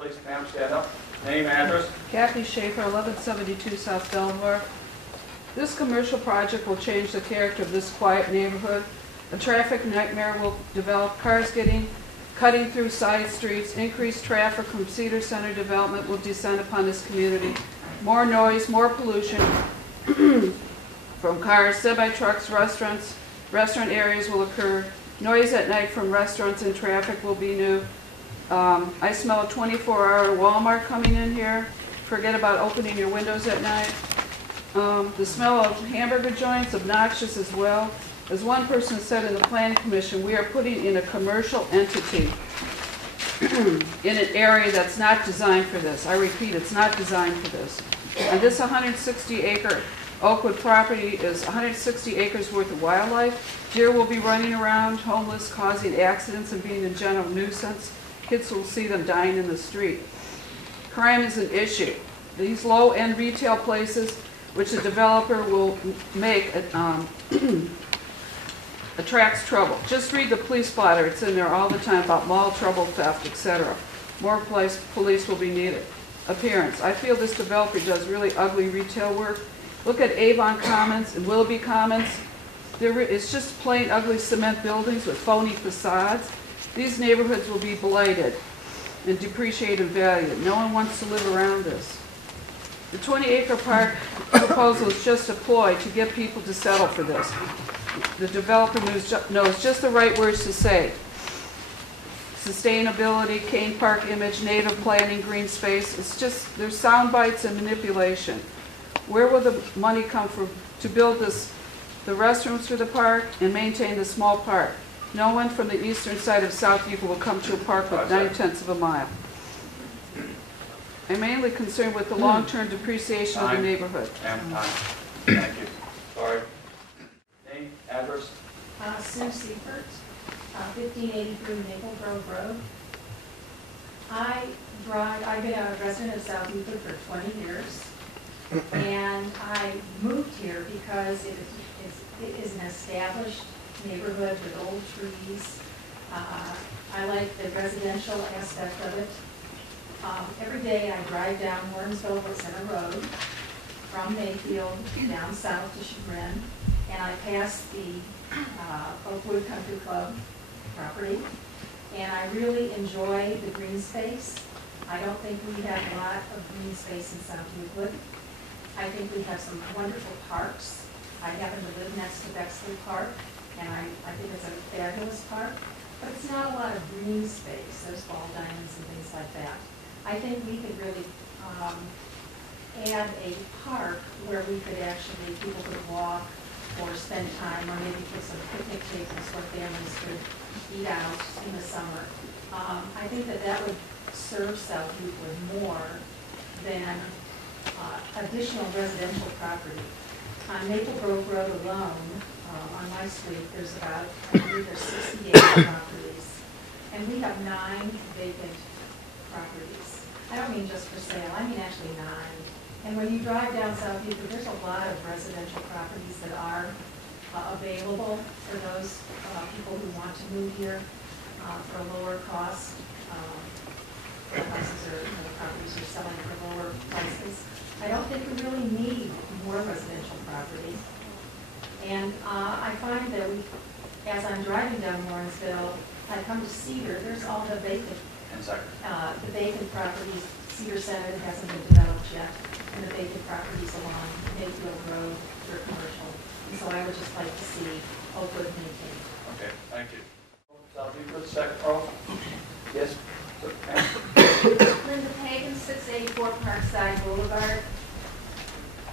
Please, ma'am, stand up. Name, address. Kathy Schaefer, 1172 South Delaware. This commercial project will change the character of this quiet neighborhood. A traffic nightmare will develop, cars cutting through side streets. Increased traffic from Cedar Center development will descend upon this community. More noise, more pollution from cars, semi-trucks, restaurant areas will occur. Noise at night from restaurants and traffic will be new. I smell a 24-hour Walmart coming in here. Forget about opening your windows at night. The smell of hamburger joints, obnoxious as well. As one person said in the Planning Commission, we are putting in a commercial entity in an area that's not designed for this. I repeat, it's not designed for this. And this 160-acre Oakwood property is 160 acres worth of wildlife. Deer will be running around, homeless, causing accidents and being a general nuisance. Kids will see them dying in the street. Crime is an issue. These low-end retail places, which the developer will make, attracts trouble. Just read the police blotter. It's in there all the time about mall trouble, theft, etc. More police will be needed. Appearance. I feel this developer does really ugly retail work. Look at Avon Commons and Willoughby Commons. It's just plain ugly cement buildings with phony facades. These neighborhoods will be blighted and depreciate in value. No one wants to live around this. The 20-acre park proposal is just a ploy to get people to settle for this. The developer knows just the right words to say. Sustainability, cane park image, native planting, green space. It's just, there's sound bites and manipulation. Where will the money come from to build the restrooms for the park and maintain the small park? No one from the eastern side of South Euclid will come to a park with 9/10 of a mile. I'm mainly concerned with the long-term depreciation of the neighborhood. Thank you. Sorry. Name, address. Sue Seifert, 1583 Maple Grove Road. I've been a resident of South Euclid for 20 years, and I moved here because it is an established neighborhood with old trees. I like the residential aspect of it. Every day I drive down Warrensville Center Road from Mayfield down south to Chagrin, and I pass the Oakwood Country Club property, and I really enjoy the green space. I don't think we have a lot of green space in South Euclid. I think we have some wonderful parks. I happen to live next to Bexley Park, and I think it's a fabulous park, but it's not a lot of green space. There's ball diamonds and things like that. I think we could really add a park where we could actually, people could walk or spend time, or maybe put some picnic tables where families could eat out in the summer. I think that would serve South Euclid more than additional residential property. On Maple Grove Road alone, on my street, there's about, I believe there's 68 properties, and we have 9 vacant properties. I don't mean just for sale, I mean actually 9. And when you drive down South Euclid, there's a lot of residential properties that are available for those people who want to move here for a lower cost. The properties are selling for lower prices. I don't think we really need more residential property. And I find that as I'm driving down Warrensville, I come to Cedar, there's all the vacant properties. Cedar Center hasn't been developed yet, and the vacant properties along Mayfield Road, they're commercial. And so I would just like to see Oakwood maintained. Okay, thank you. South Euclid, second row. Yes. Linda Pagan, 684 Parkside Boulevard.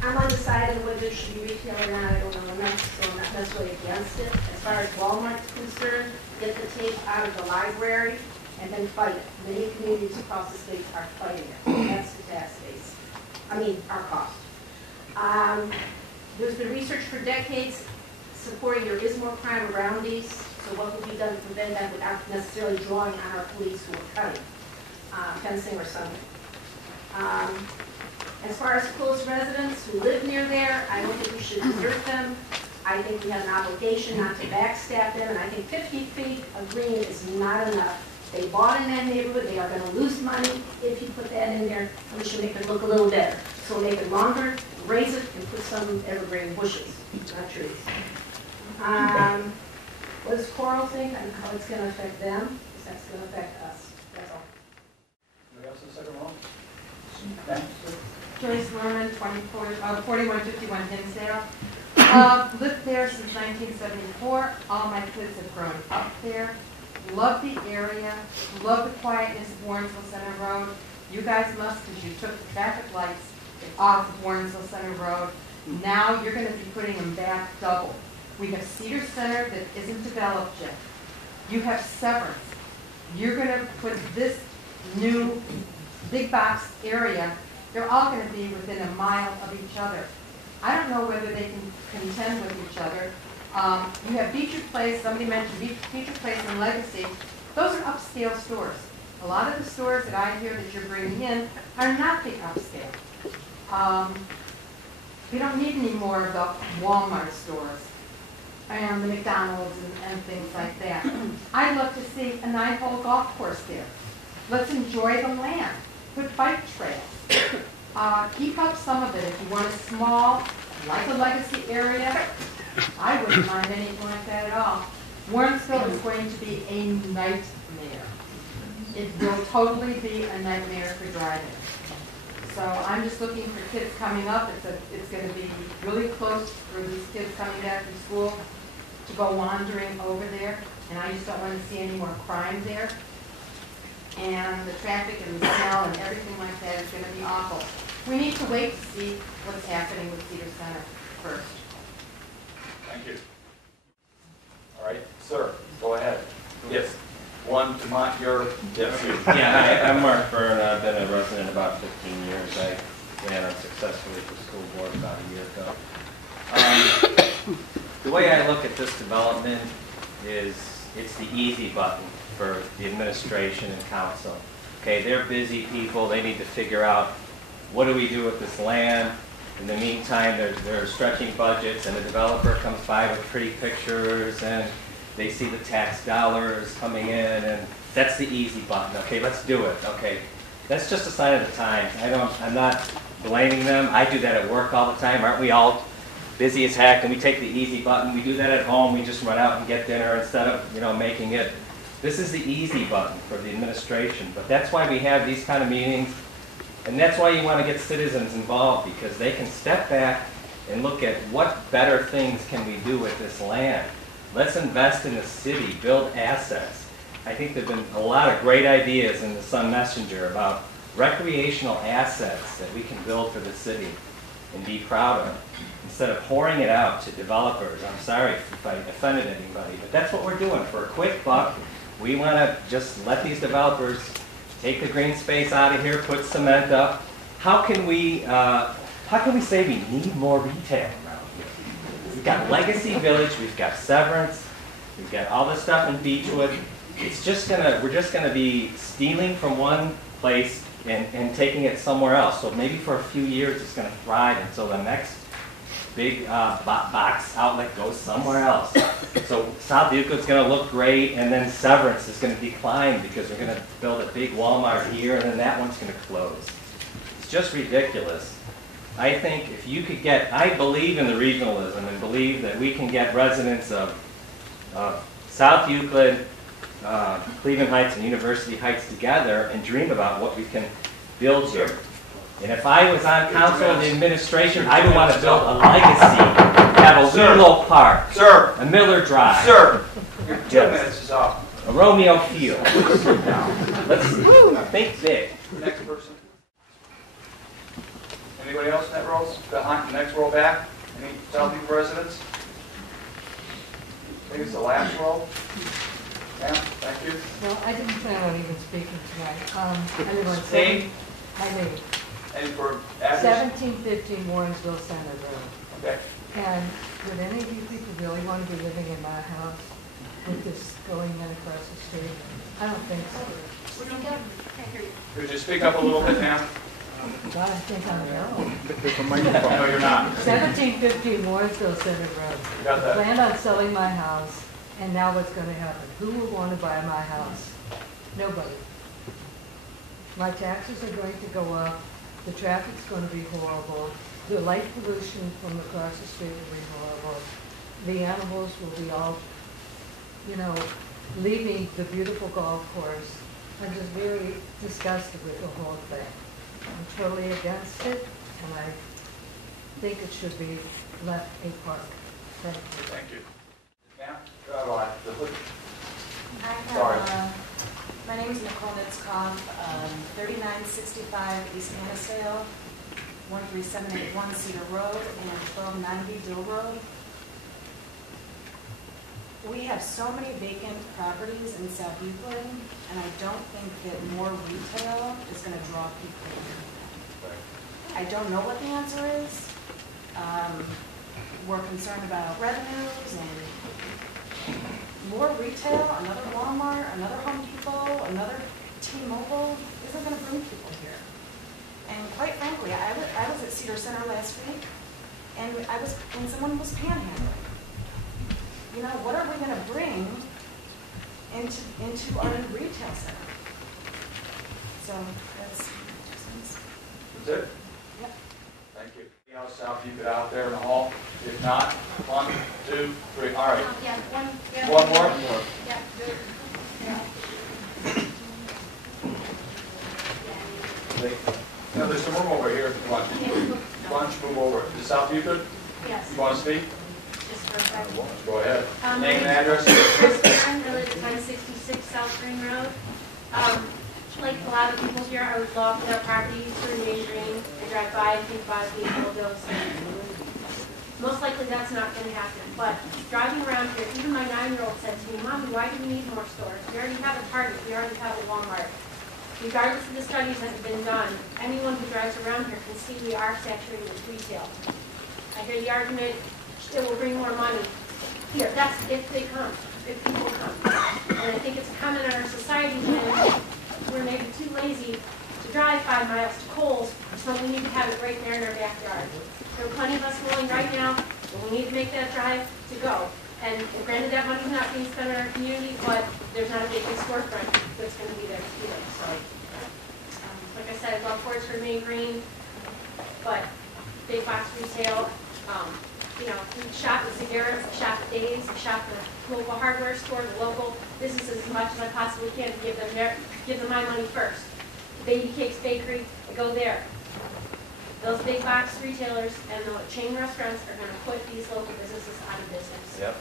I'm undecided whether it should be retail or not. I don't know enough, so I'm not necessarily against it. As far as Walmart's concerned, get the tape out of the library and then fight it. Many communities across the state are fighting it. That's the tax base. I mean, our cost. There's been research for decades supporting there is more crime around these, so what would be done to prevent that without necessarily drawing on our police who are cutting, fencing or something. As far as close residents who live near there, I don't think we should desert them. I think we have an obligation not to backstab them, and I think 50 feet of green is not enough They bought in that neighborhood, they are gonna lose money if you put that in there. We should make it look a little better. So make it longer, raise it, and put some evergreen bushes, not trees. What does Coral think and how it's gonna affect them? Because that's gonna affect us, that's all. Anybody else in the second row? Okay. Joyce Norman, 4151 Hinsdale. Lived there since 1974. All my kids have grown up there. Love the area. Love the quietness of Warrensville Center Road. You guys must, because you took the traffic lights off of Warrensville Center Road. Now you're going to be putting them back double. We have Cedar Center that isn't developed yet. You have Severance. You're going to put this new big box area. They're all going to be within a mile of each other. I don't know whether they can contend with each other. You have Beecher Place, somebody mentioned Beecher Place and Legacy. Those are upscale stores. A lot of the stores that I hear that you're bringing in are not the upscale. We don't need any more of the Walmart stores and the McDonald's and things like that. I'd love to see a 9-hole golf course there. Let's enjoy the land. Put bike trails. Keep up some of it. If you want a small, like a Legacy area, I wouldn't mind anything like that at all. Warrensville is going to be a nightmare. It will totally be a nightmare for driving. So I'm just looking for kids coming up. It's going to be really close for these kids coming back from school to go wandering over there. And I just don't want to see any more crime there. And the traffic and the smell and everything like that is going to be awful. We need to wait to see what's happening with Cedar Center first. Thank you. All right, sir, go ahead. Yes, one to your, yes, you. Yeah, I'm Mark Byrne. I've been a resident about 15 years. I ran unsuccessfully for school board about a year ago. The way I look at this development is it's the easy button for the administration and council. Okay, they're busy people. They need to figure out what do we do with this land. In the meantime, they're stretching budgets, and the developer comes by with pretty pictures, and they see the tax dollars coming in, and that's the easy button. Okay, let's do it. Okay, that's just a sign of the times. I'm not blaming them. I do that at work all the time. Aren't we all busy as heck? And we take the easy button. We do that at home. We just run out and get dinner instead of making it. This is the easy button for the administration. But that's why we have these kind of meetings. And that's why you want to get citizens involved, because they can step back and look at what better things can we do with this land. Let's invest in the city, build assets. I think there have been a lot of great ideas in the Sun Messenger about recreational assets that we can build for the city and be proud of, instead of pouring it out to developers. I'm sorry if I offended anybody, but that's what we're doing. For a quick buck, we want to just let these developers take the green space out of here, put cement up. How can we say we need more retail around here? We've got Legacy Village, we've got Severance, we've got all this stuff in Beechwood. We're just gonna be stealing from one place and taking it somewhere else. So maybe for a few years it's gonna thrive until the next big box outlet goes somewhere else. So South Euclid's going to look great, and then Severance is going to decline because we're going to build a big Walmart here, and then that one's going to close. It's just ridiculous. I think if you could I believe in the regionalism and believe that we can get residents of South Euclid, Cleveland Heights, and University Heights together and dream about what we can build here. And if I was on council and the administration, I would want to build a Legacy, have a Willow Park, a Miller Drive. Sir, your 2 minutes is up. A Romeo Field. Let's think big. Next person. Anybody else in that row? Behind the next row back? Any Southview residents? I think it's the last row. Yeah, thank you. Well, I didn't plan on even speaking tonight. I live on Name? My name. And for address? 1715 Warrensville Center Road. Okay. And would any of you people really want to be living in my house with this going in across the street? I don't think so. Could you speak up a little bit, ma'am? Well, I think I'm wrong. No, you're not. 1715 Warrensville Center Road. You got that. Planned on selling my house, and now what's going to happen? Who will want to buy my house? Nobody. My taxes are going to go up, the traffic's going to be horrible, the light pollution from across the street will be horrible, the animals will be all, you know, leaving the beautiful golf course. I'm just very disgusted with the whole thing. I'm totally against it, and I think it should be left a park. Thank you. Thank you. Ma'am? I have, my name is Nicole Nitzkoff, 3965 East Annisale, 13781 Cedar Road, and 1290 Dill Road. We have so many vacant properties in South Euclid, and I don't think that more retail is going to draw people in. I don't know what the answer is. We're concerned about revenues and more retail, another Walmart, another Home Depot, another T-Mobile isn't going to bring people here. And quite frankly, I was at Cedar Center last week, and someone was panhandling. You know, what are we going to bring into our retail center? So that's 2 cents. That's it? Yep. Thank you. Anything else South Euclid out there in the hall? If not, 1, 2, 3. All right. Yeah, One more? Yeah. No, there's some room over here if you want. Why don't you move over? Is South Euclid? Yes. You want to speak? Just for a second. Go ahead. Name Name and address. Chris Barron, I live at 966 South Green Road. Like a lot of people here, I would walk their properties to remain green. I drive by and think about it being bulldozed. Most likely that's not going to happen. But driving around here, even my 9-year-old said to me, Mommy, why do we need more stores? We already have a Target. We already have a Walmart. Regardless of the studies that have been done, anyone who drives around here can see we are saturated with retail. I hear the argument, it will bring more money. Here, that's if they come, if people come. And I think it's a comment in our society that we're maybe too lazy to drive 5 miles to Kohl's, so we need to have it right there in our backyard. There are plenty of us willing right now, but we need to make that drive to go. And granted, that money's not being spent in our community, but there's not a vacant storefront that's going to be there either. So, like I said, I'd love for it to remain green, but big box retail, you know, we shop at Zagaras, we shop at Dave's, we shop at the local hardware store, the local businesses as much as I possibly can to give them my money first. Baby Cakes Bakery, I go there. Those big box retailers and the chain restaurants are going to put these local businesses out of business. Yep.